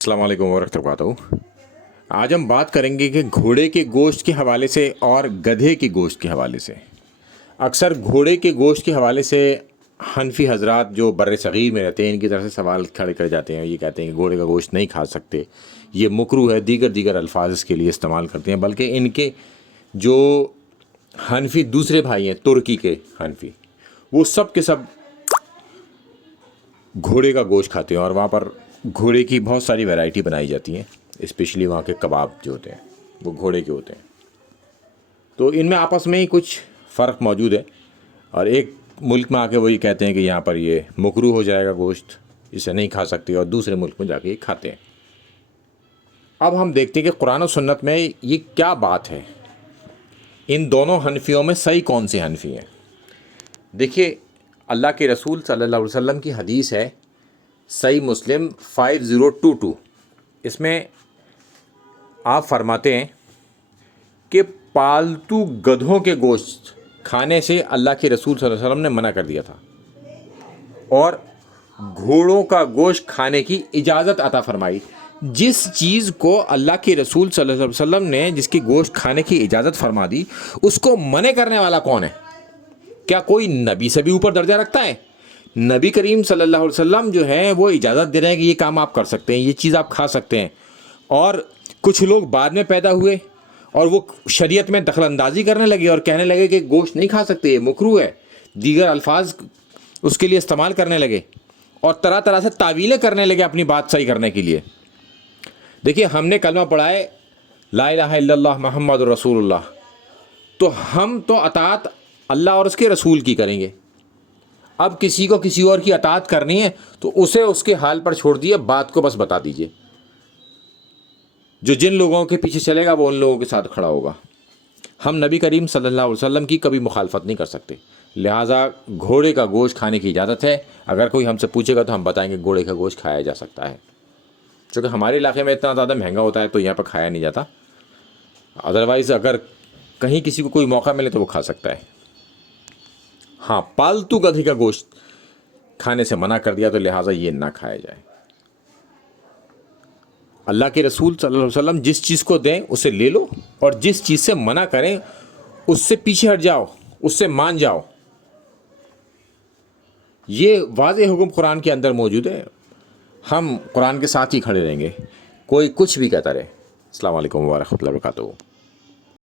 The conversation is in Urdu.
السلام علیکم ورحمۃ اللہ وبرکاتہ۔ آج ہم بات کریں گے کہ گھوڑے کے گوشت کے حوالے سے اور گدھے کے گوشت کے حوالے سے۔ اکثر گھوڑے کے گوشت کے حوالے سے حنفی حضرات جو بر صغیر میں رہتے ہیں ان کی طرف سے سوال کھڑے کر جاتے ہیں، یہ کہتے ہیں کہ گھوڑے کا گوشت نہیں کھا سکتے، یہ مکروہ ہے، دیگر الفاظ اس کے لیے استعمال کرتے ہیں۔ بلکہ ان کے جو حنفی دوسرے بھائی ہیں ترکی کے حنفی، وہ سب کے سب گھوڑے کا گوشت کھاتے ہیں، اور وہاں پر گھوڑے کی بہت ساری ویرائٹی بنائی جاتی ہیں، اسپیشلی وہاں کے کباب جو ہوتے ہیں وہ گھوڑے کے ہوتے ہیں۔ تو ان میں آپس میں ہی کچھ فرق موجود ہے، اور ایک ملک میں آ کے وہی کہتے ہیں کہ یہاں پر یہ مکروہ ہو جائے گا گوشت، اسے نہیں کھا سکتے، اور دوسرے ملک میں جا کے یہ کھاتے ہیں۔ اب ہم دیکھتے ہیں کہ قرآن و سنت میں یہ کیا بات ہے، ان دونوں حنفیوں میں صحیح کون سے حنفی ہیں۔ دیکھیے، اللہ کے رسول صلی اللہ علیہ وسلم کی حدیث ہے صحیح مسلم 5022، اس میں آپ فرماتے ہیں کہ پالتو گدھوں کے گوشت کھانے سے اللہ کے رسول صلی اللہ علیہ وسلم نے منع کر دیا تھا، اور گھوڑوں کا گوشت کھانے کی اجازت عطا فرمائی۔ جس چیز کو اللہ کے رسول صلی اللہ علیہ وسلم نے جس کی گوشت کھانے کی اجازت فرما دی، اس کو منع کرنے والا کون ہے؟ کیا کوئی نبی سے بھی اوپر درجہ رکھتا ہے؟ نبی کریم صلی اللہ علیہ وسلم جو ہے وہ اجازت دے رہے ہیں کہ یہ کام آپ کر سکتے ہیں، یہ چیز آپ کھا سکتے ہیں، اور کچھ لوگ بعد میں پیدا ہوئے اور وہ شریعت میں دخل اندازی کرنے لگے اور کہنے لگے کہ گوشت نہیں کھا سکتے، یہ مکروہ ہے، دیگر الفاظ اس کے لیے استعمال کرنے لگے، اور طرح طرح سے تعویلیں کرنے لگے اپنی بات صحیح کرنے کے لیے۔ دیکھیے، ہم نے کلمہ پڑھا ہے لا الہ الا اللہ محمد رسول اللہ، تو ہم تو اطاعت اللہ اور اس کے رسول کی کریں گے۔ اب کسی کو کسی اور کی اطاعت کرنی ہے تو اسے اس کے حال پر چھوڑ دیے، بات کو بس بتا دیجئے۔ جو جن لوگوں کے پیچھے چلے گا وہ ان لوگوں کے ساتھ کھڑا ہوگا۔ ہم نبی کریم صلی اللہ علیہ وسلم کی کبھی مخالفت نہیں کر سکتے، لہٰذا گھوڑے کا گوشت کھانے کی اجازت ہے۔ اگر کوئی ہم سے پوچھے گا تو ہم بتائیں گے گھوڑے کا گوشت کھایا جا سکتا ہے، چونکہ ہمارے علاقے میں اتنا زیادہ مہنگا ہوتا ہے تو یہاں پر کھایا نہیں جاتا۔ ادروائز اگر کہیں کسی کو کوئی موقع ملے تو وہ کھا سکتا ہے۔ ہاں، پالتو گدھے کا گوشت کھانے سے منع کر دیا تو لہٰذا یہ نہ کھایا جائے۔ اللہ کے رسول صلی اللہ علیہ وسلم جس چیز کو دیں اسے لے لو، اور جس چیز سے منع کریں اس سے پیچھے ہٹ جاؤ، اس سے مان جاؤ۔ یہ واضح حکم قرآن کے اندر موجود ہے، ہم قرآن کے ساتھ ہی کھڑے رہیں گے، کوئی کچھ بھی کہتا رہے۔ السلام علیکم ورحمۃ اللہ وبرکاتہ۔